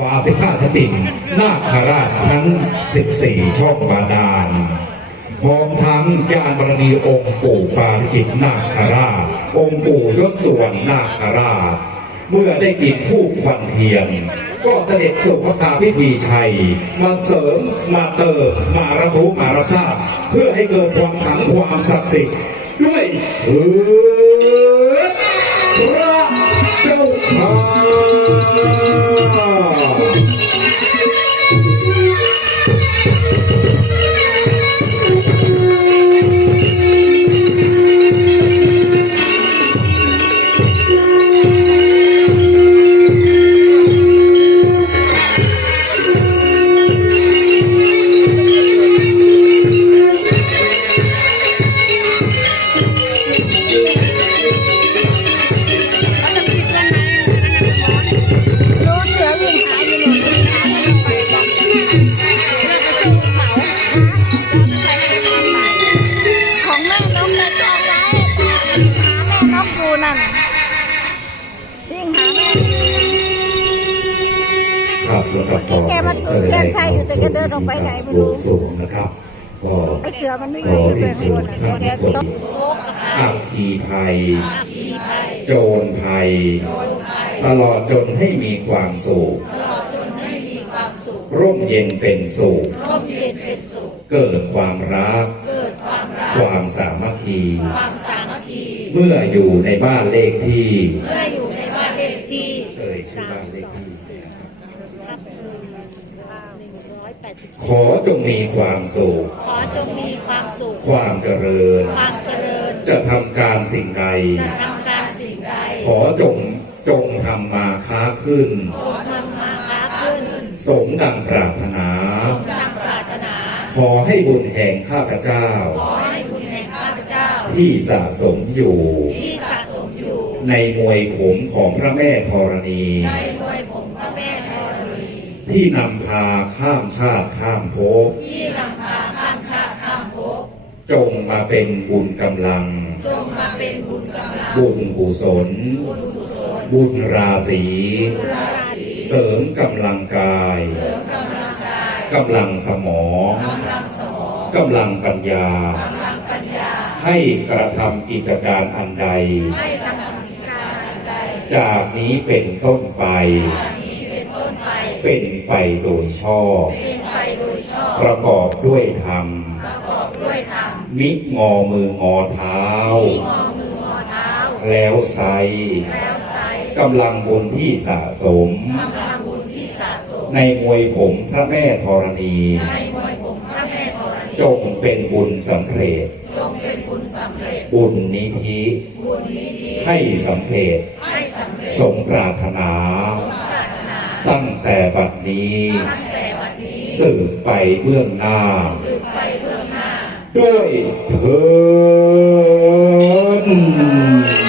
กว่า15ชตินาคราชทั้ง14ช่องบาดาลพร้อมทั้งญาณบารมีองค์ปู่ปาริจิตนาคราชองค์ปู่ยศส่วรรณนาคราชเมื่อได้กินผู้ควันเทียน ก็เสด็จสู่พระคาพิธีชัย มาเสริมมาเติมมารับรู้มารับทราบ เพื่อให้เกิดความขังความศักดิ์สิทธิ์ด้วยเถิดพระเจ้าข้า ครับแกมาจุดเทียนชัยอยู่แต่แกเดินออกไปไหนไม่รู้สูงนะครับก็ไอเสือมันไม่อยู่อยู่แบงนอะแกต้องอัคคีภัย โจรภัย ตลอดจนให้มีความสุขร่มเย็นเป็นสุขเกิดความรัก ความสามัคคี เมื่ออยู่ในบ้านเลขที่เมื่อ่ยชื่อบ้านเลขที่เคยชื่อบ้าน ขอจงมีความสุข ขอจงมีความสุข ความเจริญ ความเจริญ จะทำการสิ่งใด จะทำการสิ่งใด ขอจงจงทำมาค้าขึ้น ขอทำมาค้าขึ้น สมดังปรารถนาดังปรารถนา ขอให้บุญแห่งข้าพเจ้า ขอให้บุญแห่งข้าพเจ้า ที่สะสมอยู่ ที่สะสมอยู่ ในมวยผมของพระแม่ธรณี ในรวย ที่นำพาข้ามชาติข้ามภพที่นำพาข้ามชาติข้ามภพจงมาเป็นบุญกำลัง จงมาเป็นบุญกำลัง บุญกุศล บุญกุศล บุญราศีราศีเสริมกำลังกาย เสริมกำลังกายกำลังสมองกำลังสมองกำลังปัญญากำลังปัญญา ให้กระทำกิจการอันใด ให้กำลังกิจการอันใด จากนี้เป็นต้นไปจากนี้เป็นต้นไป เป็นไปโดยชอบ เป็นไปโดยชอบ ประกอบด้วยธรรม ประกอบด้วยธรรม มิงอมืองอเท้าที่งอมืองอเท้า แล้วไซแล้วใส่กำลังบุญที่สะสมกำลังบุญที่สะสม ในมวยผมพระแม่ธรณี ในมวยผมพระแม่ธรณี จงเป็นบุญสำเร็จ จงเป็นบุญสำเร็จ บุญนิธิ บุญนี้ที่ให้สำเร็จ ให้สำเร็จ สมปรารถนาปรารถนา ตั้งแต่บัดนี้ตั้งแต่วันนี้สืบไปเบื้องหน้าสืบไปเบื้องหน้า ด้วยเถิน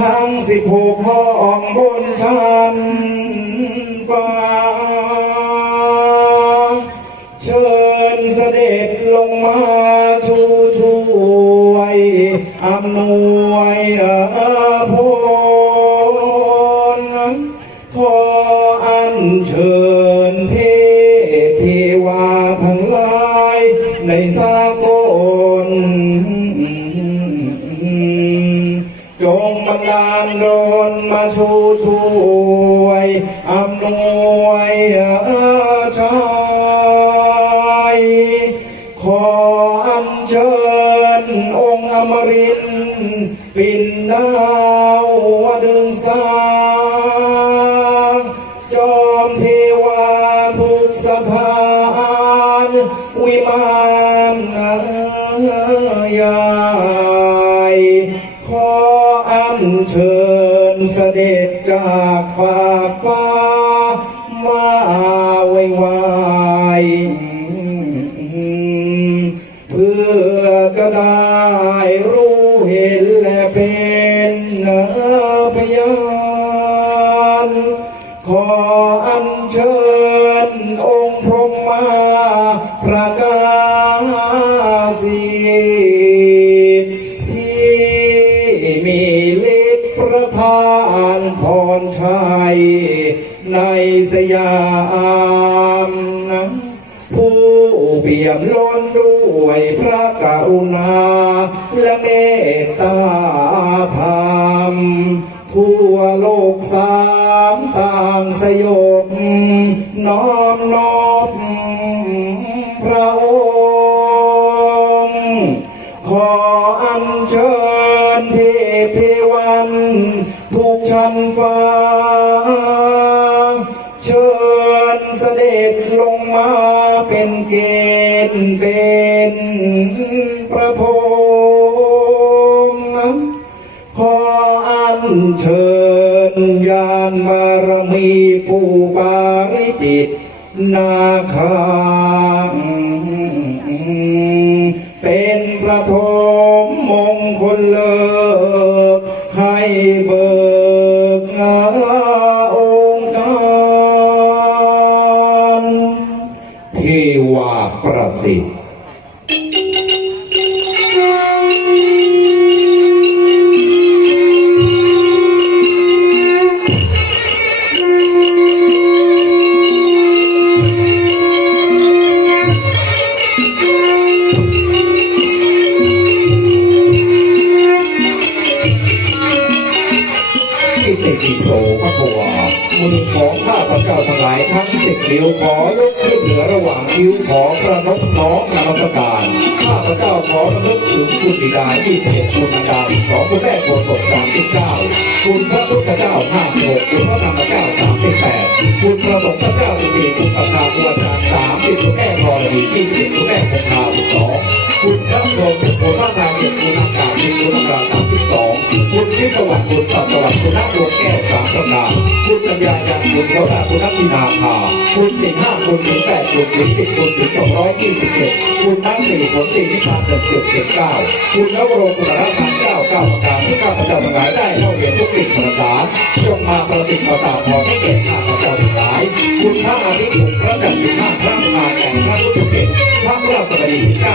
ทั้งสิบหกห้องบนชั้นาชูช่วยอำนวยชายขออัญเชิญองค์อมรินปินดา เสด็จจากฝากฟ้ามาไว้ไวเพื่อจะได้รู้เห็นและเป็นพยานขออัญเชิญองค์พรหมาประกาศ ในสยามผู้เปี่ยมล้นด้วยพระกรุณา และเมตตาธรรมทั่วโลกสามต่างสยบน้อมนอบพระองค์ ขออัญเชิญเทพเทวั ด็จลงมาเป็นเกณฑ์เป็นประพรหมขออัญเชิญญาณบารมีผู้บาริจิตนาคางเป็นประทมมงคลเลิก เทวาประสิทธิ์อิติปิโสพระความือของ ข้าพระเจ้าทั้งหลายทั้งสิบนิ้วขอยกขึ้นเหนือระหว่างคิ้วขอประนบน้อมนมัสการข้าพระเจ้าขอระลึกถึงคุณบิดาที่เศษคุณดาสองคุณแม่โคศกสามสิบเก้าคุณพระพุทธเจ้าห้าหกคุณพระธรรมเจ้าสามสิบแปดคุณพระสงฆ์เจ้าสิบสี่คุณประชาคุณอาจารย์สามสิบคุณแม่รอดีที่สิบคุณแม่คงคาสิบสองคุณพระพรหมคุณพระนางเจ็ดคุณอากาศคุณอากาศ วัสดิ์คุณปัสวัสดิ์คุณนักดวงแก้วสามประกาคุณปัญญาญาณคุณโสดาคุณนักพินาภาคุณสิงห้าคุณสิงแปดคุณสิงสิบคุณสิงสองร้อยยี่สิบเจ็ดคุณทั้งสี่คุณสี่ที่ขาดเจ็ดเจ็ดเจ็ดเก้าคุณนวโรคุณรัตน์เก้าเก้าประการที่ข้าพเจ้าทั้งหลายได้เล่าเรียนทุกสิ่งประการจงมาประสิทธิ์ประสาทพรให้แก่ข้าพเจ้าทั้งหลายคุณพระอาทิตย์พระจันทร์สิบห้าพระมาแห่งพระพุทธเกศพระราชบดีที่เก้า